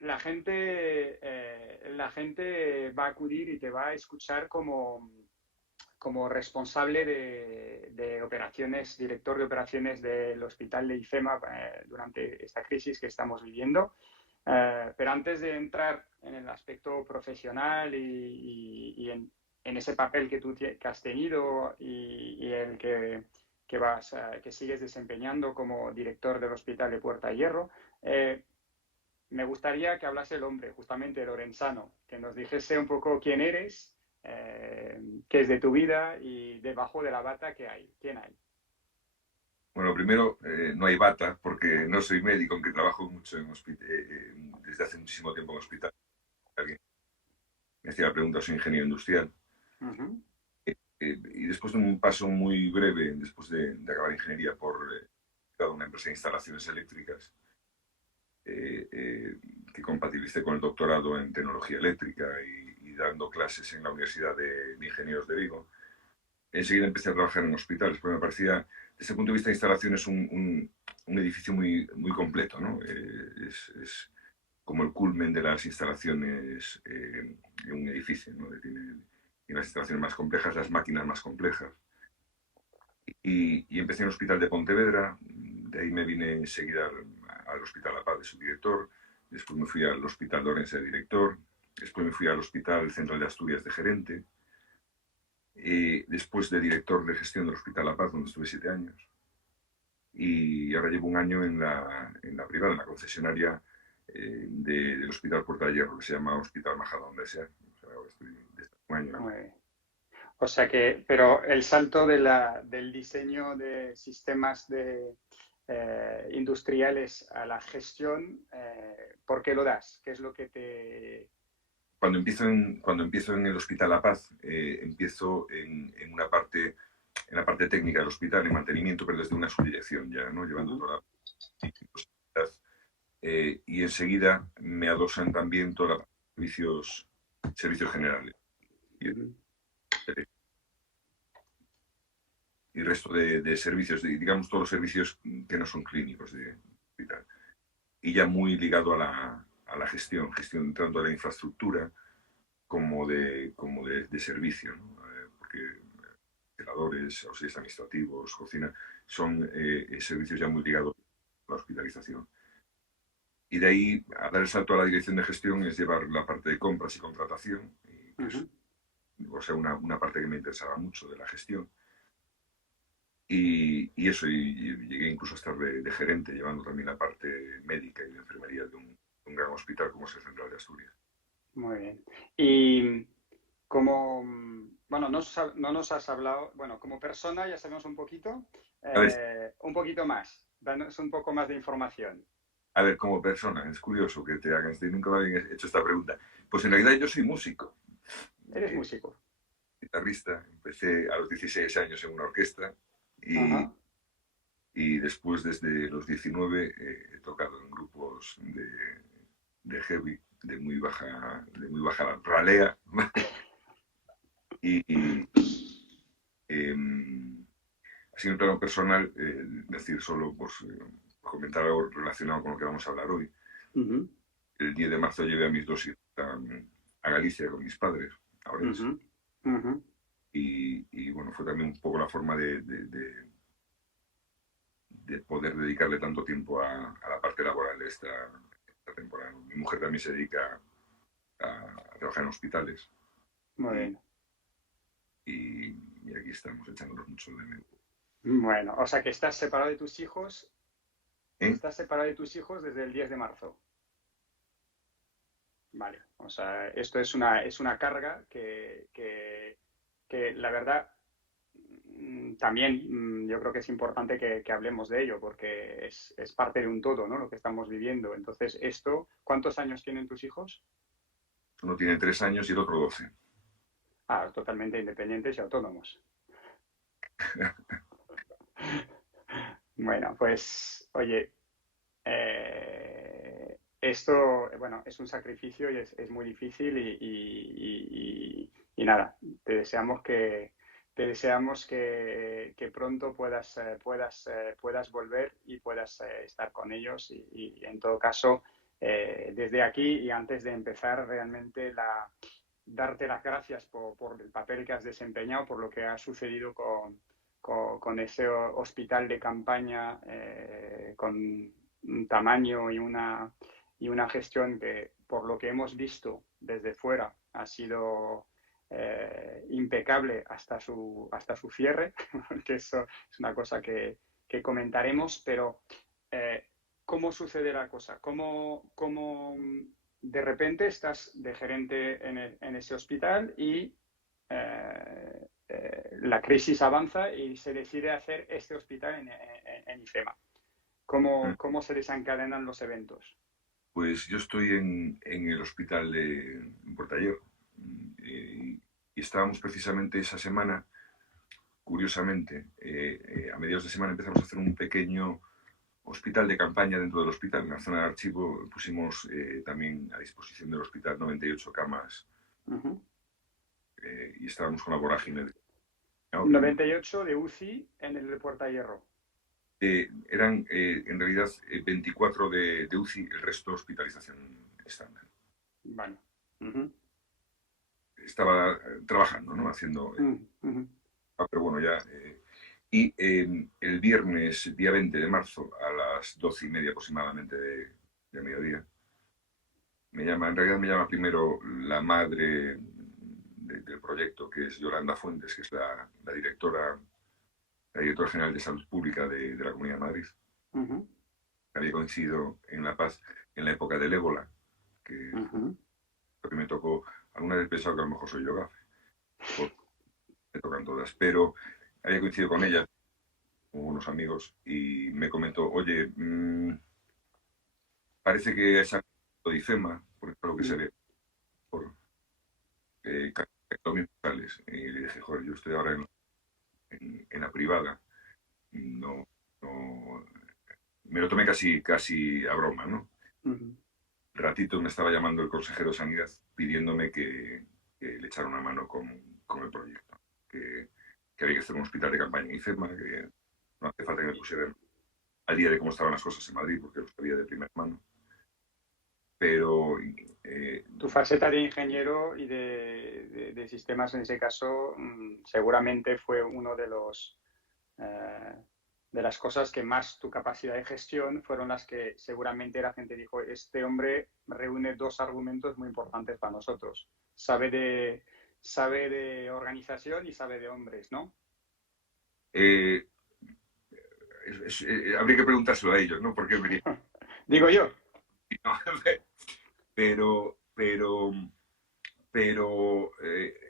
la gente va a acudir y te va a escuchar como responsable de operaciones, director de operaciones del hospital de IFEMA durante esta crisis que estamos viviendo. Pero antes de entrar en el aspecto profesional y en ese papel que has tenido y el que sigues desempeñando como director del Hospital de Puerta de Hierro, me gustaría que hablase el hombre, justamente Lorenzano, que nos dijese un poco quién eres, qué es de tu vida y debajo de la bata qué hay, quién hay. Bueno, primero, no hay bata porque no soy médico, aunque trabajo mucho desde hace muchísimo tiempo en hospital. Alguien me hacía la pregunta, soy ingeniero industrial. Uh-huh. Y después de un paso muy breve, después de acabar ingeniería por una empresa de instalaciones eléctricas, eh, eh, que compatibilicé con el doctorado en tecnología eléctrica y dando clases en la Universidad de Ingenieros de Vigo, enseguida empecé a trabajar en hospitales, porque me parecía, desde el punto de vista de instalaciones, un edificio muy completo, ¿no? Es como el culmen de las instalaciones de un edificio, ¿no? Tiene las instalaciones más complejas, las máquinas más complejas. Y empecé en el Hospital de Pontevedra, de ahí me vine enseguida al Hospital La Paz de subdirector, después me fui al Hospital de Orense de director, después me fui al Hospital Central de Asturias de gerente, después de director de gestión del Hospital La Paz, donde estuve 7 años, y ahora llevo un año en la privada, en la concesionaria del Hospital Puerta de Hierro, que se llama Hospital Majadahonda. O sea, ahora estoy desde un año. Muy bien. O sea que, pero el salto del diseño de sistemas industriales a la gestión, ¿por qué lo das? ¿Qué es lo que te... Cuando empiezo en el Hospital La Paz, empiezo en la parte técnica del hospital, en mantenimiento, pero desde una subdirección ya, ¿no? Llevando Uh-huh. toda la y enseguida me adosan también todos los servicios generales Uh-huh. y resto de servicios, digamos todos los servicios que no son clínicos de hospital. Y ya muy ligado a la gestión tanto de la infraestructura como de servicio, ¿no? Porque celadores, auxiliares administrativos, cocina, son servicios ya muy ligados a la hospitalización. Y de ahí a dar el salto a la dirección de gestión es llevar la parte de compras y contratación, que es, Uh-huh. o sea, una parte que me interesaba mucho de la gestión. Y eso, y llegué incluso a estar de gerente, llevando también la parte médica y de enfermería de un gran hospital como es el Central de Asturias. Muy bien. Y como, bueno, no nos has hablado, bueno, como persona ya sabemos A ver, un poquito más, danos un poco más de información. como persona, es curioso que te hagan, nunca me habían hecho esta pregunta. Pues en realidad yo soy músico, ¿Eres eh, músico? guitarrista, empecé a los 16 años en una orquesta y, Ajá. y después desde los 19 he tocado en grupos de heavy, de muy baja ralea. y em, así en un plano personal, decir solo, pues, comentar algo relacionado con lo que vamos a hablar hoy. Uh-huh. El 10 de marzo llevé a mis dos hijas a Galicia con mis padres, a Orense. Uh-huh. Uh-huh. Y bueno, fue también un poco la forma de poder dedicarle tanto tiempo a la parte laboral de esta temporada. Mi mujer también se dedica a trabajar en hospitales Muy y, bien. y aquí estamos echándonos mucho de menos. Bueno, o sea que ¿Eh? estás separado de tus hijos desde el 10 de marzo. Vale, o sea, esto es una carga que la verdad también yo creo que es importante que hablemos de ello porque es parte de un todo, ¿no? Lo que estamos viviendo. Entonces, esto, ¿cuántos años tienen tus hijos? Uno tiene 3 años y el otro 12. Ah, totalmente independientes y autónomos. Bueno, pues, oye, esto, bueno, es un sacrificio y es muy difícil y nada, te deseamos que pronto puedas volver y puedas estar con ellos y en todo caso desde aquí y antes de empezar realmente darte las gracias por el papel que has desempeñado, por lo que ha sucedido con ese hospital de campaña con un tamaño y una gestión que, por lo que hemos visto desde fuera, ha sido impecable hasta su cierre, porque eso es una cosa que comentaremos, pero ¿cómo sucede la cosa? ¿Cómo de repente estás de gerente en ese hospital y la crisis avanza y se decide hacer este hospital en IFEMA? ¿Cómo se desencadenan los eventos? Pues yo estoy en el hospital de Portallero y estábamos precisamente esa semana, curiosamente, a mediados de semana empezamos a hacer un pequeño hospital de campaña dentro del hospital. En la zona de archivo pusimos también a disposición del hospital 98 camas y estábamos con la vorágine de... 98 de UCI en el de Puerta Hierro. Eran en realidad 24 de UCI, el resto hospitalización estándar. Vale. Estaba trabajando, ¿no? Haciendo... pero bueno, ya... y el viernes, día 20 de marzo, a las 12:30 aproximadamente de mediodía, en realidad me llama primero la madre del proyecto, que es Yolanda Fuentes, que es la directora general de Salud Pública de la Comunidad de Madrid. Había coincidido en La Paz en la época del ébola, que me tocó. Alguna vez he pensado que a lo mejor soy yo gafe, porque me tocan todas, pero había coincidido con ella, con unos amigos, y me comentó, oye, parece que esa de IFEMA, por lo que se ve, por locales. Y le dije, joder, yo estoy ahora en la privada. No, me lo tomé casi a broma, ¿no? Ratito me estaba llamando el consejero de Sanidad pidiéndome que le echara una mano con el proyecto. Que había que hacer un hospital de campaña en IFEMA, que no hace falta que me pusieran al día de cómo estaban las cosas en Madrid, porque lo sabía de primera mano. Pero... tu faceta de ingeniero y de sistemas en ese caso seguramente fue uno de las cosas que más tu capacidad de gestión fueron las que seguramente la gente dijo, este hombre reúne dos argumentos muy importantes para nosotros. Sabe de organización y sabe de hombres, ¿no? Habría que preguntárselo a ellos, ¿no? ¿Por qué venía? Digo yo. Pero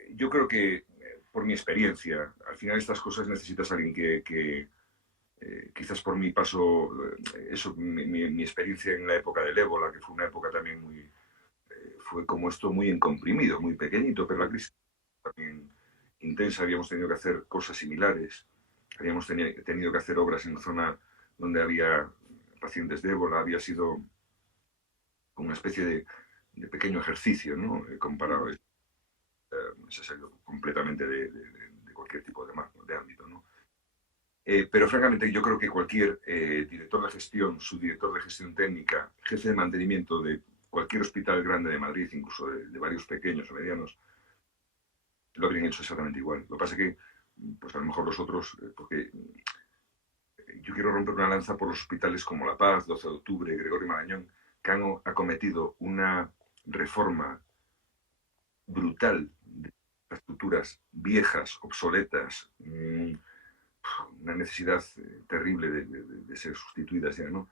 yo creo que por mi experiencia, al final estas cosas necesitas a alguien que quizás por mi paso, mi experiencia en la época del ébola, que fue una época también fue como esto muy comprimido, muy pequeñito, pero la crisis también intensa, habíamos tenido que hacer cosas similares, habíamos tenido que hacer obras en la zona donde había pacientes de ébola, había sido una especie de pequeño ejercicio, ¿no? Comparado, se ha salido completamente de cualquier tipo de ámbito, ¿no? Pero francamente yo creo que cualquier director de gestión, subdirector de gestión técnica, jefe de mantenimiento de cualquier hospital grande de Madrid, incluso de varios pequeños o medianos, lo habrían hecho exactamente igual. Lo que pasa es que, pues a lo mejor los otros, porque yo quiero romper una lanza por los hospitales como La Paz, 12 de octubre, Gregorio Marañón, que han acometido una reforma brutal de infraestructuras viejas, obsoletas, una necesidad terrible de ser sustituidas ya, ¿no?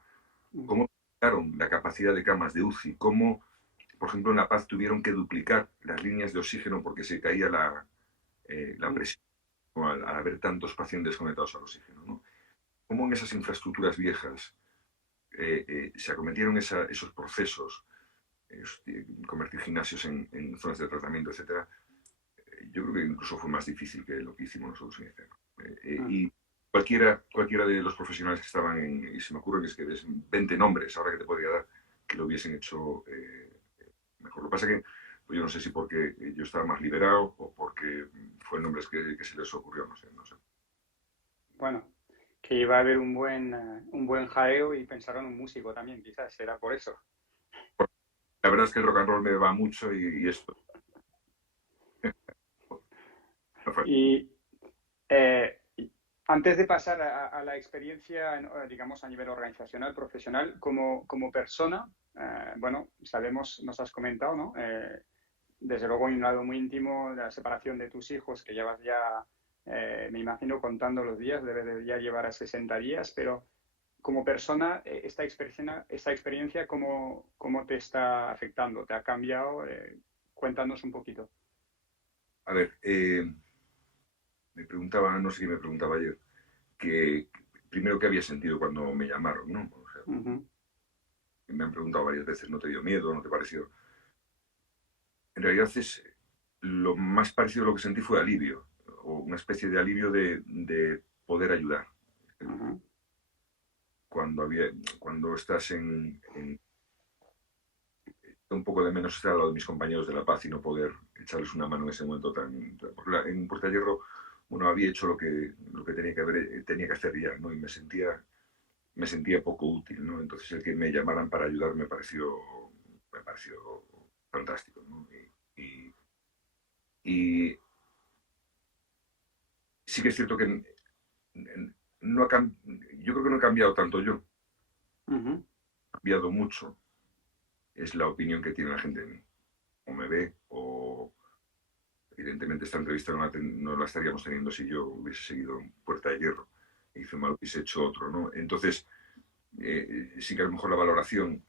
¿Cómo duplicaron la capacidad de camas de UCI? ¿Cómo, por ejemplo, en La Paz tuvieron que duplicar las líneas de oxígeno porque se caía la presión al haber tantos pacientes conectados al oxígeno, ¿no? ¿Cómo en esas infraestructuras viejas se acometieron esos procesos, convertir gimnasios en zonas de tratamiento, etcétera? Yo creo que incluso fue más difícil que lo que hicimos nosotros en IFEMA. Y cualquiera de los profesionales que estaban y se me ocurren es que 20 nombres ahora que te podría dar, que lo hubiesen hecho mejor. Lo que pasa es que pues yo no sé si porque yo estaba más liberado o porque fue nombres que se les ocurrió, no sé. Bueno, que iba a haber un buen jaleo y pensaron un músico también, quizás era por eso. La verdad es que el rock and roll me va mucho y esto. Y eh, antes de pasar a la experiencia, digamos, a nivel organizacional, profesional, como persona, bueno, sabemos, nos has comentado, ¿no? Desde luego hay un lado muy íntimo de la separación de tus hijos, que llevas ya, me imagino, contando los días, debe de ya llevar a 60 días, pero como persona, esta experiencia ¿cómo te está afectando? ¿Te ha cambiado? Cuéntanos un poquito. A ver, me preguntaba, no sé qué me preguntaba ayer, que primero qué había sentido cuando me llamaron, ¿no? O sea, Uh -huh. me han preguntado varias veces, ¿no te dio miedo? ¿No te pareció? En realidad es lo más parecido a lo que sentí fue alivio, o una especie de alivio de poder ayudar. Uh -huh. Cuando estás un poco de menos estar al lado de mis compañeros de La Paz y no poder echarles una mano en ese momento tan... Porque en Puerta Hierro, bueno, había hecho lo que tenía que hacer ya, ¿no? Y me sentía poco útil, ¿no? Entonces el que me llamaran para ayudar me pareció fantástico, ¿no? Y sí que es cierto que no yo creo que no he cambiado tanto yo, Uh -huh. he cambiado mucho, es la opinión que tiene la gente de mí, o me ve, o evidentemente esta entrevista no la estaríamos teniendo si yo hubiese seguido en Puerta de Hierro, y hice mal, hubiese hecho otro, ¿no? Entonces, sí que a lo mejor la valoración,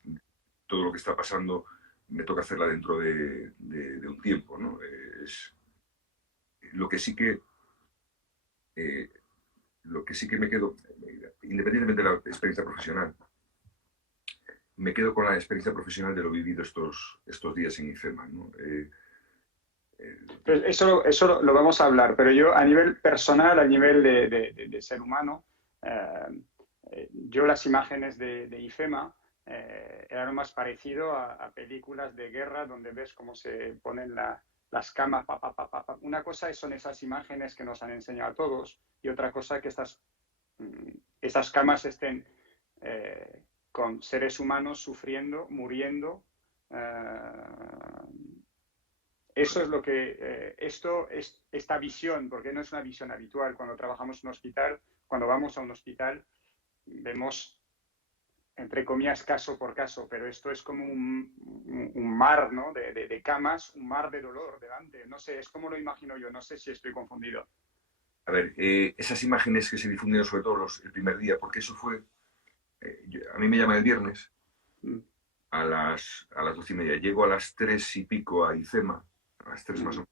todo lo que está pasando, me toca hacerla dentro de un tiempo, ¿no? Lo que sí que eh, lo que sí que me quedo, independientemente de la experiencia profesional, me quedo con la experiencia profesional de lo vivido estos días en IFEMA, ¿no? Pues eso lo vamos a hablar, pero yo a nivel personal, a nivel de ser humano, yo las imágenes de IFEMA eran lo más parecido a películas de guerra donde ves cómo se ponen las camas. Pa, pa, pa, pa, pa. Una cosa son esas imágenes que nos han enseñado a todos y otra cosa que esas camas estén con seres humanos sufriendo, muriendo. Eso es lo que, esta visión, porque no es una visión habitual. Cuando trabajamos en un hospital, cuando vamos a un hospital, vemos, entre comillas, caso por caso, pero esto es como un mar, ¿no? De camas, un mar de dolor delante. No sé, es como lo imagino yo, no sé si estoy confundido. A ver, esas imágenes que se difundieron sobre todo el primer día, porque eso fue, a mí me llaman el viernes Mm, a las 12:30, llego a las 3 y pico a IFEMA, a las 3 más o mm, menos,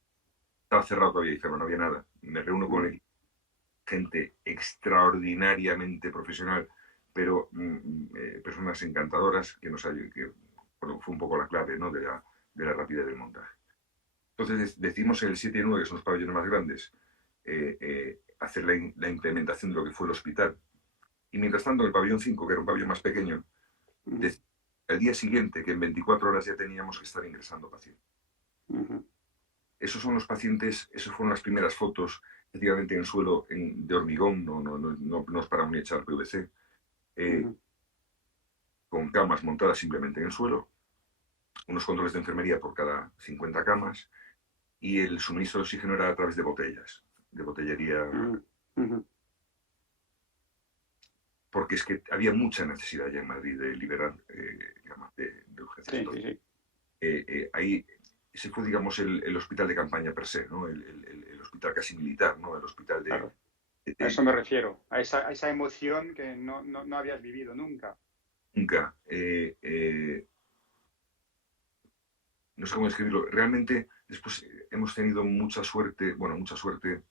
estaba cerrado todavía IFEMA, no había nada, me reúno con mm, el equipo, gente extraordinariamente profesional, pero personas encantadoras que bueno, fue un poco la clave, ¿no? de la rapidez del montaje. Entonces decimos en el 7 y 9, que son los pabellones más grandes, hacer la implementación de lo que fue el hospital. Y mientras tanto, el pabellón 5, que era un pabellón más pequeño, mm, el día siguiente, que en 24 horas ya teníamos que estar ingresando pacientes. mm, Esos son los pacientes, esas fueron las primeras fotos, efectivamente en suelo de hormigón, no es para ni echar PVC, eh, mm, con camas montadas simplemente en el suelo, unos controles de enfermería por cada 50 camas, y el suministro de oxígeno era a través de botellas, de botellería, mm, mm. porque es que había mucha necesidad ya en Madrid de liberar camas de urgencias. Sí, sí, Entonces, sí. ahí ese fue, digamos, el hospital de campaña per se, ¿no? El hospital casi militar, ¿no? El hospital Claro. de- A eso de- me refiero, a esa emoción que no habías vivido nunca. nunca, no sé cómo describirlo, realmente después hemos tenido mucha suerte, bueno, mucha suerte.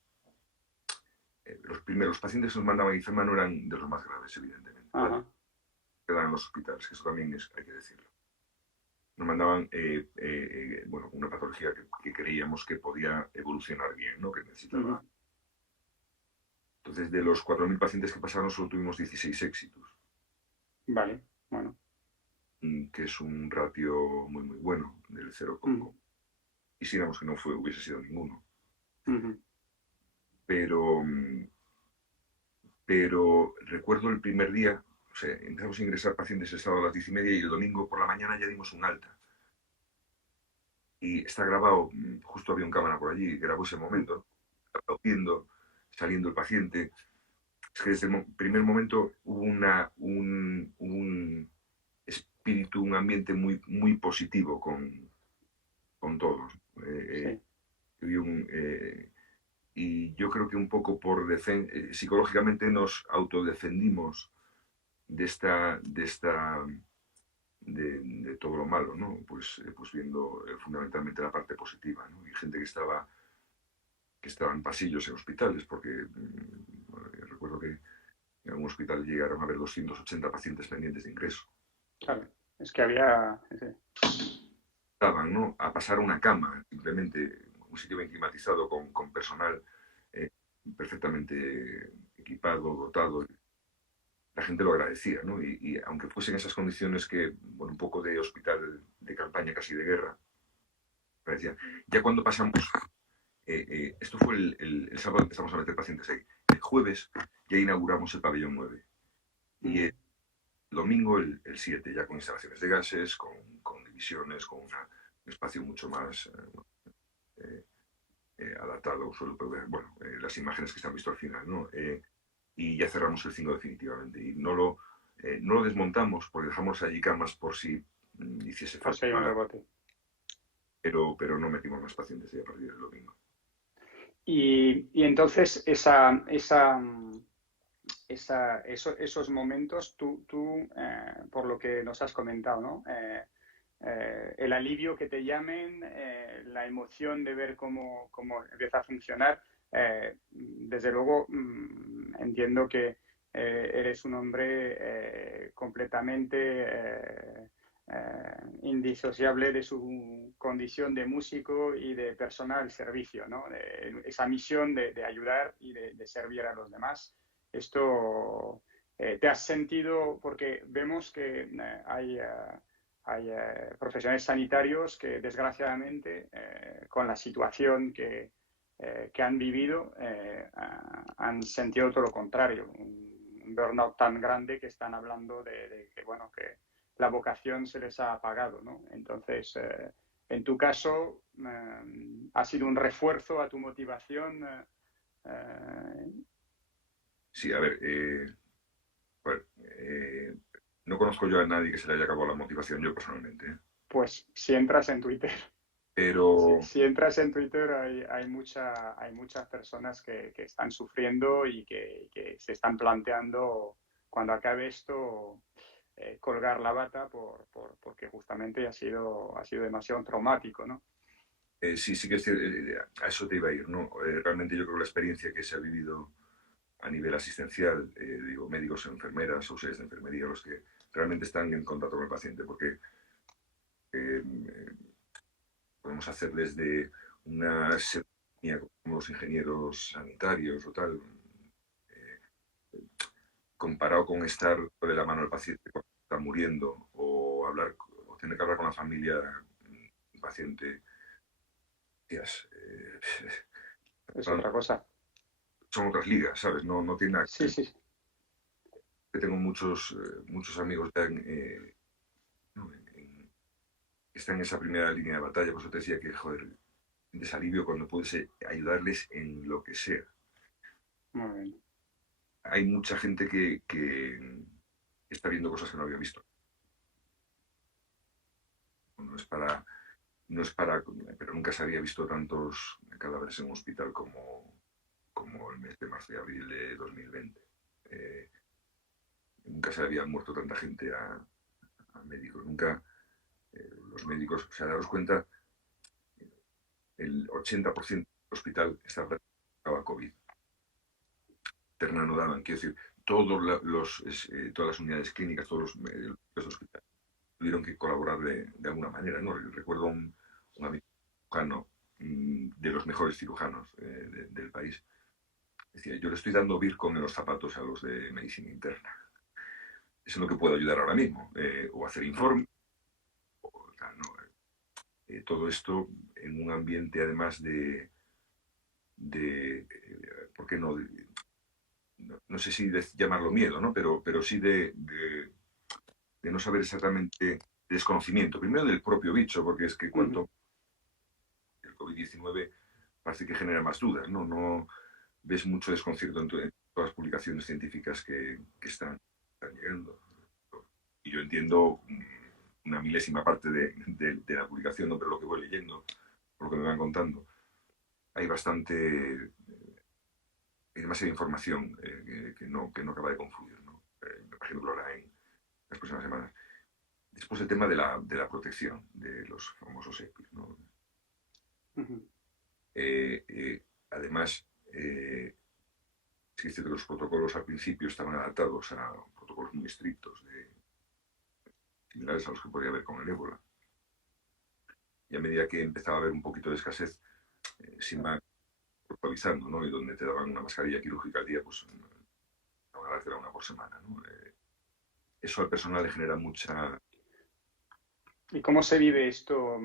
Los primeros pacientes que nos mandaban a IFEMA no eran de los más graves, evidentemente, ¿vale? Ajá. Quedan en los hospitales, que eso también hay que decirlo. Nos mandaban, bueno, una patología que creíamos que podía evolucionar bien, ¿no? Que Ujú. necesitaba. Entonces, de los 4.000 pacientes que pasaron, solo tuvimos 16 éxitos, Vale, bueno. que es un ratio muy, muy bueno, del 0, Ujú, quisiéramos que no hubiese sido ninguno. ujú, Pero, pero recuerdo el primer día, o sea, empezamos a ingresar pacientes el sábado a las 10:30 y el domingo por la mañana ya dimos un alta. y está grabado, justo había un cámara por allí, grabó ese mm, momento, aplaudiendo, saliendo el paciente. Es que desde el primer momento hubo un espíritu, un ambiente muy positivo con todos. sí, Y, y yo creo que un poco psicológicamente nos autodefendimos de todo lo malo, ¿no? Pues viendo fundamentalmente la parte positiva, ¿no? Y gente que estaba en pasillos en hospitales, porque recuerdo que en un hospital llegaron a haber 280 pacientes pendientes de ingreso. claro. Es que había... Estaban, ¿no? A pasar a una cama, simplemente un sitio bien climatizado con personal eh, perfectamente equipado, dotado. La gente lo agradecía, ¿no? Y aunque fuesen esas condiciones que, bueno, un poco de hospital de campaña, casi de guerra, agradecía. Ya cuando pasamos, esto fue el sábado, empezamos a meter pacientes ahí. El jueves ya inauguramos el pabellón 9. Y mm, el domingo el 7, ya con instalaciones de gases, con divisiones, con un espacio mucho más eh, adaptado. Solo puedo ver, bueno, las imágenes que se han visto al final, ¿no? Y ya cerramos el 5 definitivamente. Y no lo desmontamos porque dejamos allí camas por si hiciese por falta si hay un más, rebote. pero no metimos más pacientes ya a partir del domingo. Y entonces esos momentos, por lo que nos has comentado, ¿no? El alivio que te llamen, la emoción de ver cómo empieza a funcionar. Desde luego, entiendo que eres un hombre completamente indisociable de su condición de músico y de persona al servicio, ¿no? Esa misión de ayudar y de servir a los demás. Esto, ¿te has sentido? Porque vemos que hay profesionales sanitarios que desgraciadamente con la situación que han vivido han sentido todo lo contrario, un burnout tan grande que están hablando de que, bueno, que la vocación se les ha apagado, ¿no? Entonces, en tu caso, ha sido un refuerzo a tu motivación. Sí, a ver, bueno, no conozco yo a nadie que se le haya acabado la motivación, yo personalmente, ¿eh? Pues si entras en Twitter, Pero si entras en Twitter hay muchas personas que están sufriendo y que se están planteando cuando acabe esto colgar la bata porque justamente ha sido demasiado traumático, ¿no? sí que es cierto, a eso te iba a ir, ¿no? Realmente yo creo que la experiencia que se ha vivido a nivel asistencial, digo, médicos, enfermeras, auxiliares de enfermería, los que realmente están en contacto con el paciente, porque eh, podemos hacer desde una seremia como los ingenieros sanitarios o tal, eh, comparado con estar de la mano del paciente cuando está muriendo o hablar o tener que hablar con la familia del paciente, tías, Es otra cosa. son otras ligas, ¿sabes? No tiene nada que Sí, ver. sí, Tengo muchos amigos ya ¿no? que están en esa primera línea de batalla, por eso te decía que, joder, desalivio cuando puedes ayudarles en lo que sea. muy bien. Hay mucha gente que está viendo cosas que no había visto. No es para, no es para, pero nunca se había visto tantos cadáveres en un hospital como el mes de marzo y abril de 2020. Eh, Nunca se había muerto tanta gente a médicos. Nunca los médicos, o sea, daros cuenta, el 80% del hospital estaba practicado a COVID. Terna no daban, quiero decir, todas las unidades clínicas, los hospitales tuvieron que colaborar de alguna manera, ¿no? Recuerdo un amigo cirujano, de los mejores cirujanos del país, decía, yo le estoy dando Vircon en los zapatos a los de medicina interna. Eso es lo que puedo ayudar ahora mismo, o hacer Mm, informes, o tal, ¿no? Todo esto en un ambiente además ¿por qué no? No sé si llamarlo miedo, ¿no? Pero sí de no saber exactamente, desconocimiento, primero del propio bicho, porque es que mm, cuanto COVID-19 parece que genera más dudas, ¿no? No ves mucho desconcierto en todas las publicaciones científicas que están llegando. Y yo entiendo una milésima parte de la publicación, ¿no? Pero lo que voy leyendo, por lo que me van contando, hay hay demasiada información que no acaba de confluir, ¿no? Me imagino que lo hará en las próximas semanas. Después el tema de la protección de los famosos EPIs, ¿no? Además, es que es cierto que los protocolos al principio estaban adaptados a protocolos muy estrictos, similares a los que podía haber con el ébola. Y a medida que empezaba a haber un poquito de escasez, sin más improvisando, ¿no? Y donde te daban una mascarilla quirúrgica al día, pues a dártela una por semana, ¿no? Eso al personal le genera mucha... ¿Y cómo se vive esto?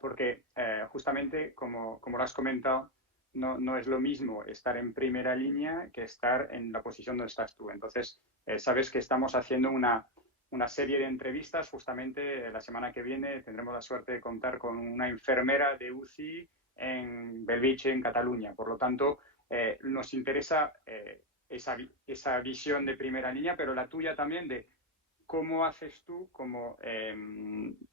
Porque justamente, como lo has comentado, no es lo mismo estar en primera línea que estar en la posición donde estás tú. Entonces, sabes que estamos haciendo una serie de entrevistas. Justamente la semana que viene tendremos la suerte de contar con una enfermera de UCI en Bellvitge, en Cataluña. Por lo tanto, nos interesa esa visión de primera línea, pero la tuya también de cómo haces tú como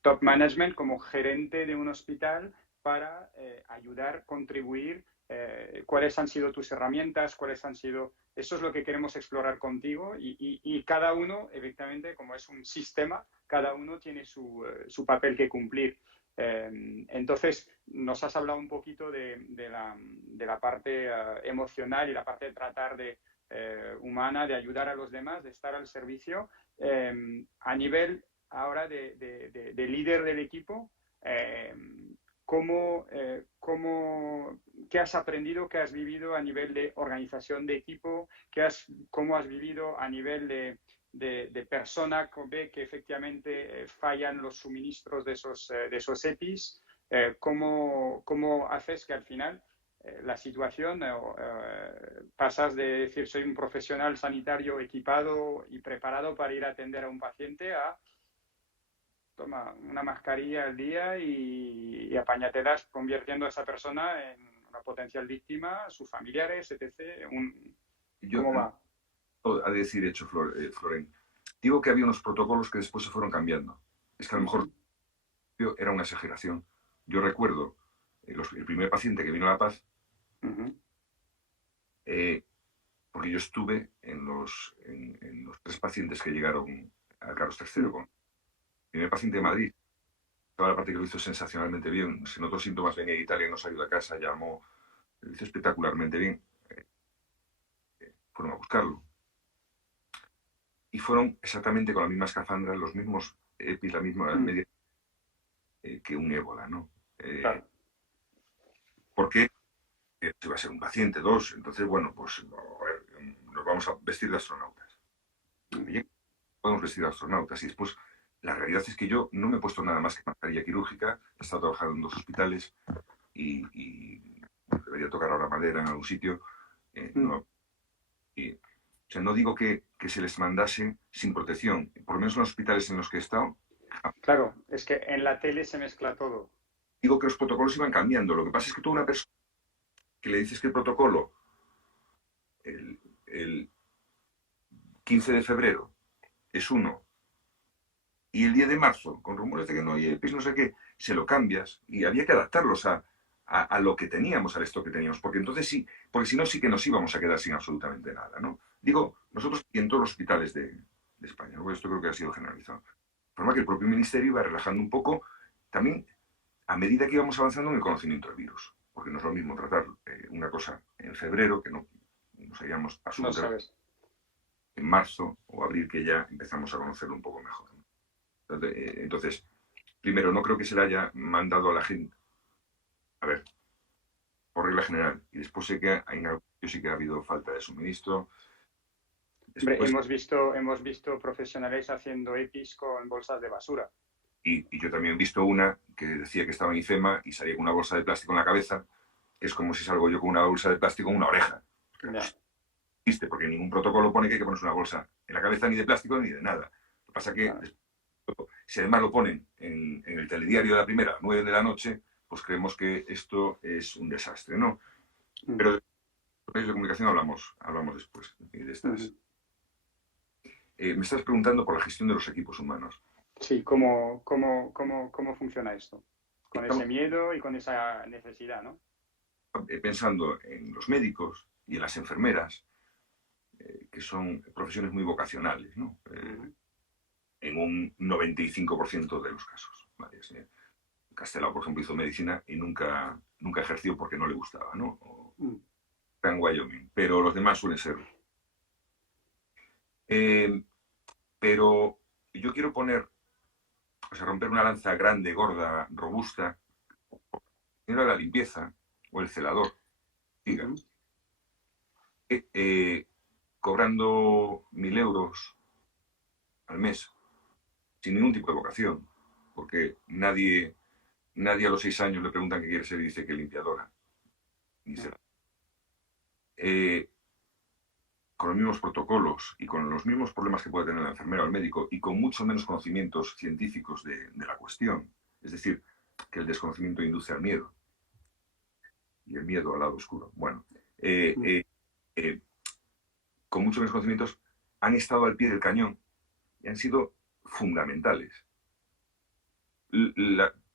top management, como gerente de un hospital para ayudar, contribuir, cuáles han sido tus herramientas, cuáles han sido... Eso es lo que queremos explorar contigo y cada uno, efectivamente, como es un sistema, cada uno tiene su papel que cumplir. Entonces, nos has hablado un poquito de la parte emocional y la parte de tratar de humana, de ayudar a los demás, de estar al servicio. A nivel ahora de líder del equipo, ¿qué has aprendido, qué has vivido a nivel de organización de equipo? ¿Cómo has vivido a nivel de persona que ve que efectivamente fallan los suministros de esos EPIs? ¿Cómo haces que al final la situación, pasas de decir soy un profesional sanitario equipado y preparado para ir a atender a un paciente a toma una mascarilla al día y apáñatelas convirtiendo a esa persona en una potencial víctima, sus familiares, etc. ¿Cómo va? A decir hecho, Floren. Digo que había unos protocolos que después se fueron cambiando. Es que a lo mejor era una exageración. Yo recuerdo el primer paciente que vino a La Paz, porque yo estuve en los 3 pacientes que llegaron a Carlos III. Con el primer paciente de Madrid, toda la parte que lo hizo sensacionalmente bien. Si notó síntomas, venía de Italia, nos ayudó a casa, llamó, lo hizo espectacularmente bien. Fueron a buscarlo. Y fueron exactamente con la misma escafandra, los mismos EPIs, la misma media que un ébola, ¿no? Claro. Porque iba a ser un paciente, 2, entonces, bueno, pues nos vamos a vestir de astronautas. Podemos vestir de astronautas y después la realidad es que yo no me he puesto nada más que mascarilla quirúrgica, he estado trabajando en 2 hospitales y debería tocar ahora madera en algún sitio. O sea, no digo que se les mandase sin protección, por lo menos en los hospitales en los que he estado. Claro, es que en la tele se mezcla todo. Digo que los protocolos iban cambiando. Lo que pasa es que tú a una persona que le dices que el protocolo el 15 de febrero es uno y el 10 de marzo, con rumores de que no hay EPIs, no sé qué, se lo cambias y había que adaptarlos a lo que teníamos, al esto que teníamos, porque entonces sí, porque si no sí que nos íbamos a quedar sin absolutamente nada, ¿no? Digo, nosotros y en todos los hospitales de España, ¿no? Esto creo que ha sido generalizado. De forma que el propio ministerio iba relajando un poco también a medida que íbamos avanzando en el conocimiento del virus, porque no es lo mismo tratar una cosa en febrero, que no sabíamos absolutamente, en marzo o abril, que ya empezamos a conocerlo un poco mejor. Entonces, primero, no creo que se le haya mandado a la gente, a ver, por regla general, y después sé que sí que ha habido falta de suministro. Después, hemos visto profesionales haciendo EPIs con bolsas de basura. Y yo también he visto una que decía que estaba en IFEMA y salía con una bolsa de plástico en la cabeza, que es como si salgo yo con una bolsa de plástico en una oreja. Porque ningún protocolo pone que hay que ponerse una bolsa en la cabeza ni de plástico ni de nada. Lo que pasa es que si además lo ponen en el telediario de la primera a las 9 de la noche, pues creemos que esto es un desastre, ¿no? Mm. Pero de los medios de comunicación hablamos después de estas. Me estás preguntando por la gestión de los equipos humanos. Sí, ¿cómo funciona esto? Con Estamos ese miedo y con esa necesidad, ¿no? pensando en los médicos y en las enfermeras, que son profesiones muy vocacionales, ¿no? En un 95% de los casos. ¿Vale? Castelao, por ejemplo, hizo medicina y nunca ejerció porque no le gustaba, ¿no? O está en Wyoming, pero los demás suelen ser. Pero yo quiero romper una lanza grande, gorda, robusta, primero la limpieza o el celador, diga, cobrando 1.000 euros al mes, sin ningún tipo de vocación, porque nadie a los 6 años le preguntan qué quiere ser y dice que limpiadora. Ni con los mismos protocolos y con los mismos problemas que puede tener la enfermera o el médico y con mucho menos conocimientos científicos de la cuestión. Es decir, que el desconocimiento induce al miedo y el miedo al lado oscuro. Bueno, con muchos menos conocimientos han estado al pie del cañón y han sido fundamentales.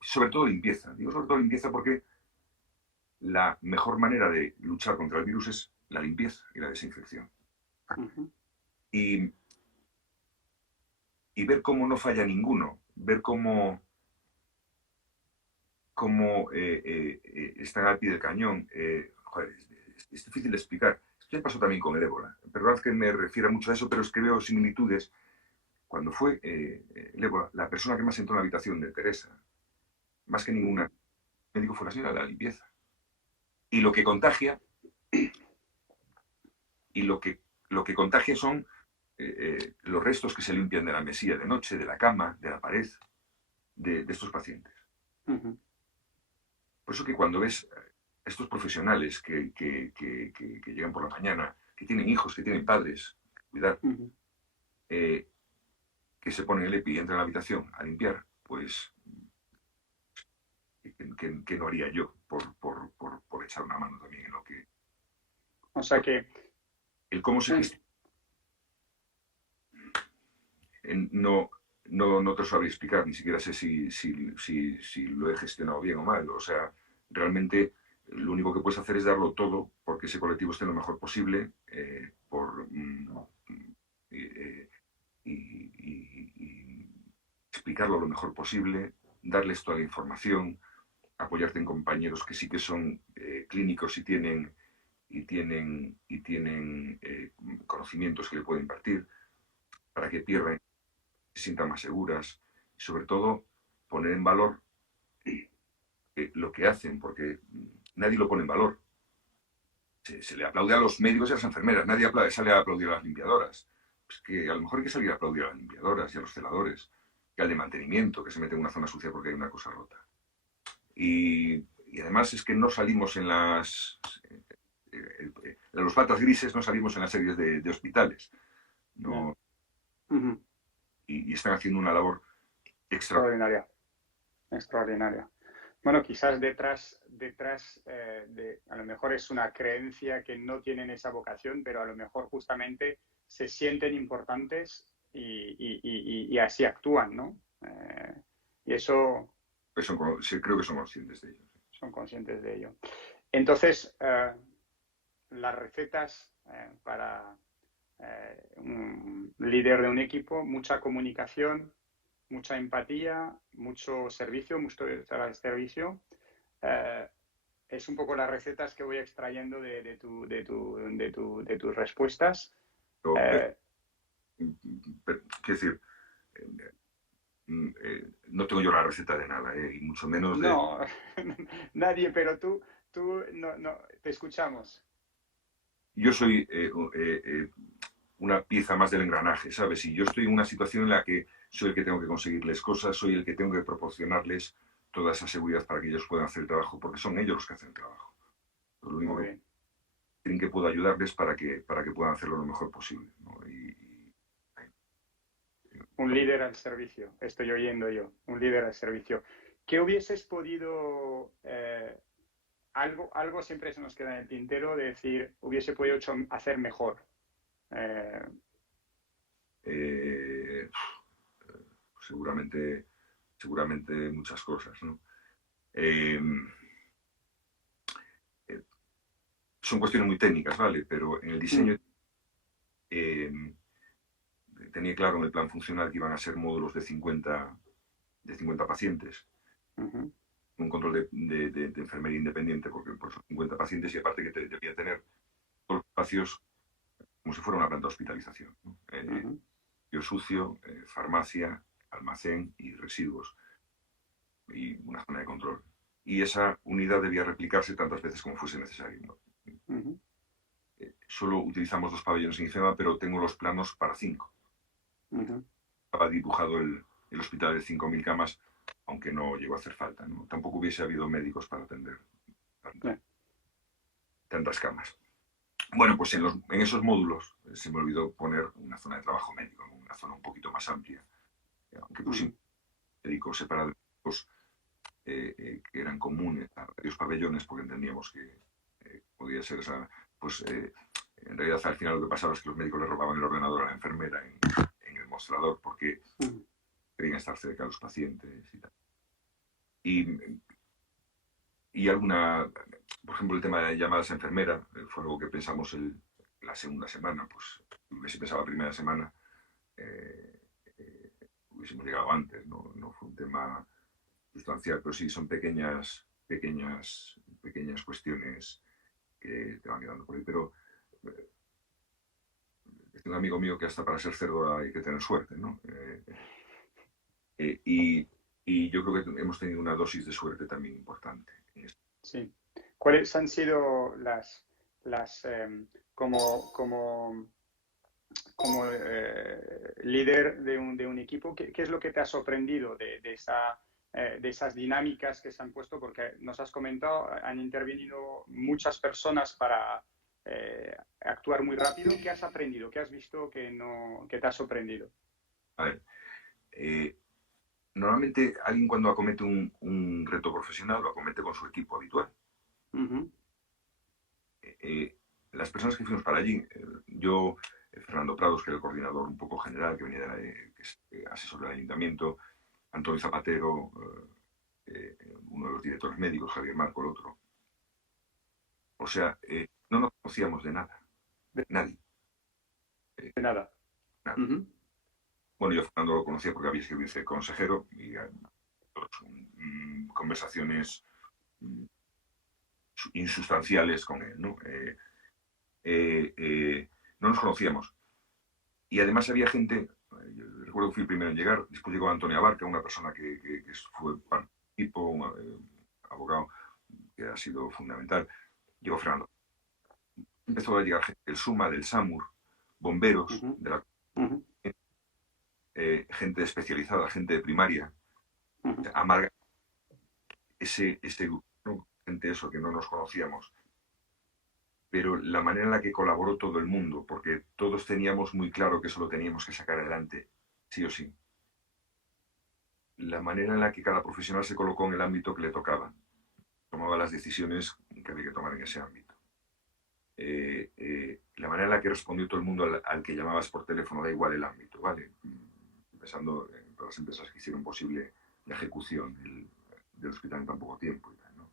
Sobre todo limpieza. Digo sobre todo limpieza porque la mejor manera de luchar contra el virus es la limpieza y la desinfección. Y ver cómo no falla ninguno, ver cómo están al pie del cañón. Joder, es difícil de explicar. Esto ya pasó también con el ébola. Perdón que me refiera mucho a eso, pero es que veo similitudes. Cuando fue el ébola, la persona que más entró en la habitación de Teresa, más que ninguna médico, fue la señora de la limpieza. Y lo que contagia, son los restos que se limpian de la mesilla de noche, de la cama, de la pared, de estos pacientes. Por eso que cuando ves estos profesionales que llegan por la mañana, que tienen hijos, que tienen padres, cuidar, que se ponen el EPI y entran a la habitación a limpiar, pues, ¿qué no haría yo por echar una mano también en lo que... O sea que... El cómo se gestiona... No te lo sabría explicar, ni siquiera sé si lo he gestionado bien o mal. O sea, realmente lo único que puedes hacer es darlo todo porque ese colectivo esté lo mejor posible y explicarlo lo mejor posible, darles toda la información, apoyarte en compañeros que sí que son clínicos y tienen conocimientos que le pueden impartir para que pierdan, se sientan más seguras y sobre todo poner en valor lo que hacen, porque nadie lo pone en valor. Se le aplaude a los médicos y a las enfermeras, nadie sale a aplaudir a las limpiadoras. Pues que a lo mejor hay que salir a aplaudir a las limpiadoras y a los celadores, y al de mantenimiento, que se mete en una zona sucia porque hay una cosa rota. Y además es que no salimos en los patas grises, no salimos en las series de hospitales. No. Y están haciendo una labor extraordinaria. Bueno, quizás detrás a lo mejor es una creencia que no tienen esa vocación, pero a lo mejor justamente se sienten importantes y así actúan, ¿no? Y eso... creo que son conscientes de ello. Son conscientes de ello. Entonces, las recetas para un líder de un equipo, mucha comunicación, mucha empatía, mucho servicio, es un poco las recetas que voy extrayendo de tus respuestas. Quiero decir, no tengo yo la receta de nada, y mucho menos de... No, nadie, pero tú no, te escuchamos. Yo soy una pieza más del engranaje, ¿sabes? Y yo estoy en una situación en la que soy el que tengo que conseguirles cosas, soy el que tengo que proporcionarles toda esa seguridad para que ellos puedan hacer el trabajo, porque son ellos los que hacen el trabajo. Lo único que tienen que puedo ayudarles para que puedan hacerlo lo mejor posible, ¿no? Un líder al servicio, estoy oyendo yo, un líder al servicio. ¿qué hubieses podido, algo siempre se nos queda en el tintero de decir, hubiese podido hacer mejor? Seguramente, seguramente muchas cosas, ¿no? Eh, son cuestiones muy técnicas, ¿vale? Pero en el diseño tenía claro en el plan funcional que iban a ser módulos de 50 pacientes. Un control de enfermería independiente, porque pues, son 50 pacientes y aparte que debía tener todos los espacios como si fuera una planta de hospitalización, ¿no? Sucio, farmacia, almacén y residuos y una zona de control. Y esa unidad debía replicarse tantas veces como fuese necesario, ¿no? Solo utilizamos 2 pabellones en IFEMA, pero tengo los planos para 5. Estaba dibujado el hospital de 5.000 camas, aunque no llegó a hacer falta, ¿no? Tampoco hubiese habido médicos para atender tantas camas. Bueno, pues en esos módulos se me olvidó poner una zona de trabajo médico, ¿no? Una zona un poquito más amplia, aunque pusimos médicos separados que eran comunes a varios pabellones, porque entendíamos que podía ser esa, pues en realidad al final lo que pasaba es que los médicos le robaban el ordenador a la enfermera en el mostrador porque querían estar cerca de los pacientes y tal. Y alguna, por ejemplo, el tema de llamadas a enfermera fue algo que pensamos la segunda semana, pues hubiese pensado la primera semana, hubiésemos llegado antes, no fue un tema sustancial, pero sí son pequeñas cuestiones que te van quedando por ahí. Pero es un amigo mío que hasta para ser cerdo hay que tener suerte, ¿no? Y yo creo que hemos tenido una dosis de suerte también importante. Sí. ¿Cuáles han sido como líder de un equipo, ¿qué es lo que te ha sorprendido de esas dinámicas que se han puesto? Porque nos has comentado, han intervenido muchas personas para actuar muy rápido. ¿Qué has aprendido? ¿Qué has visto que te ha sorprendido? A ver, normalmente alguien cuando acomete un reto profesional lo acomete con su equipo habitual. Las personas que fuimos para allí, yo, Fernando Prados, que era el coordinador un poco general, que venía que es asesor del ayuntamiento, Antonio Zapatero, uno de los directores médicos, Javier Marco, el otro. O sea, no nos conocíamos de nada, nadie. De nada. Bueno, yo a Fernando lo conocía porque había sido viceconsejero y conversaciones insustanciales con él, ¿no? No nos conocíamos. Y además había gente, yo recuerdo que fui el primero en llegar, después llegó Antonio Abarca, una persona que fue parte del equipo, un abogado que ha sido fundamental. Llegó Fernando. Empezó a llegar gente del SUMA, del SAMUR, bomberos, de la gente especializada, gente de primaria, amarga ese grupo, ¿no? Gente eso que no nos conocíamos. Pero la manera en la que colaboró todo el mundo, porque todos teníamos muy claro que eso lo teníamos que sacar adelante, sí o sí. La manera en la que cada profesional se colocó en el ámbito que le tocaba, tomaba las decisiones que había que tomar en ese ámbito. La manera en la que respondió todo el mundo al que llamabas por teléfono, da igual el ámbito, ¿vale? Pensando en todas las empresas que hicieron posible la ejecución del hospital en tan poco tiempo y tal, ¿no?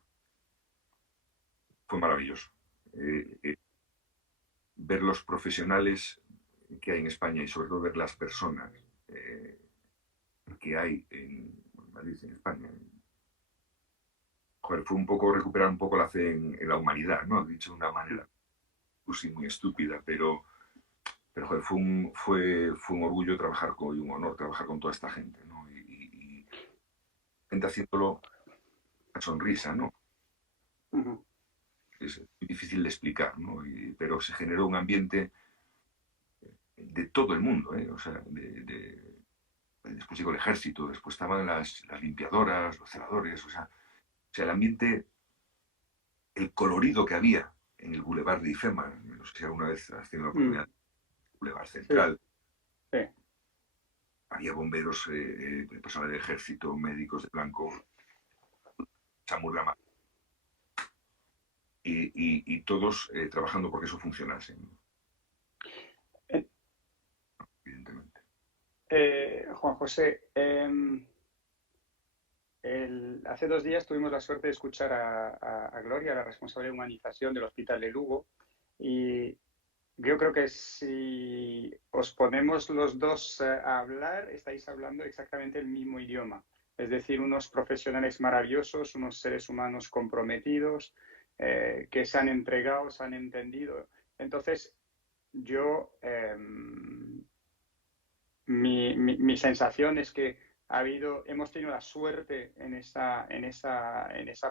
Fue maravilloso. Ver los profesionales que hay en España y sobre todo ver las personas que hay en Madrid, en España. Joder, fue un poco recuperar un poco la fe en la humanidad, ¿no? Dicho de una manera muy estúpida, pero joder, fue un orgullo trabajar y un honor trabajar con toda esta gente, ¿no? Y gente haciéndolo a sonrisa, ¿no? Es muy difícil de explicar, ¿no? Pero se generó un ambiente de todo el mundo, ¿eh? O sea, después llegó el ejército, después estaban las limpiadoras, los celadores, o sea, el ambiente, el colorido que había en el Boulevard de IFEMA, no sé si alguna vez has tenido la oportunidad, el Boulevard Central, sí. Había bomberos, personal del ejército, médicos de blanco, esa murga y todos trabajando porque eso funcionase, ¿no? Eh, Evidentemente. Juan José, hace 2 días tuvimos la suerte de escuchar a Gloria, la responsable de humanización del Hospital de Lugo, y yo creo que si os ponemos los dos a hablar, estáis hablando exactamente el mismo idioma. Es decir, unos profesionales maravillosos, unos seres humanos comprometidos, que se han entregado, se han entendido. Entonces, yo, mi sensación es que hemos tenido la suerte en esa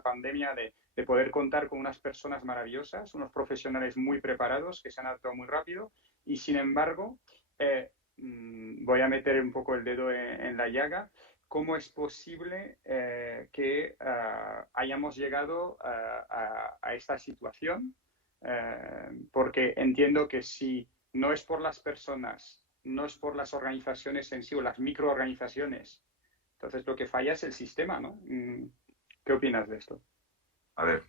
pandemia de poder contar con unas personas maravillosas, unos profesionales muy preparados que se han adaptado muy rápido y sin embargo, voy a meter un poco el dedo en la llaga. ¿Cómo es posible que hayamos llegado a esta situación? Porque entiendo que si no es por las personas, no es por las organizaciones en sí o las microorganizaciones, entonces lo que falla es el sistema, ¿no? ¿Qué opinas de esto? A ver,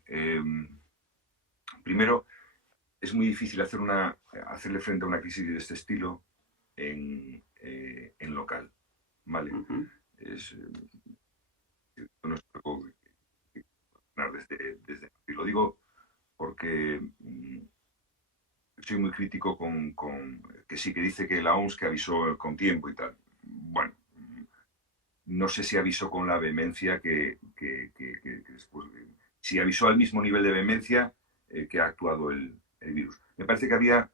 primero, es muy difícil hacerle frente a una crisis de este estilo en local, ¿vale? Uh-huh. No es algo que desde y lo digo porque soy muy crítico con que sí, que dice que la OMS que avisó con tiempo y tal. Bueno, no sé si avisó con la vehemencia que después, si avisó al mismo nivel de vehemencia que ha actuado el virus. Me parece que yo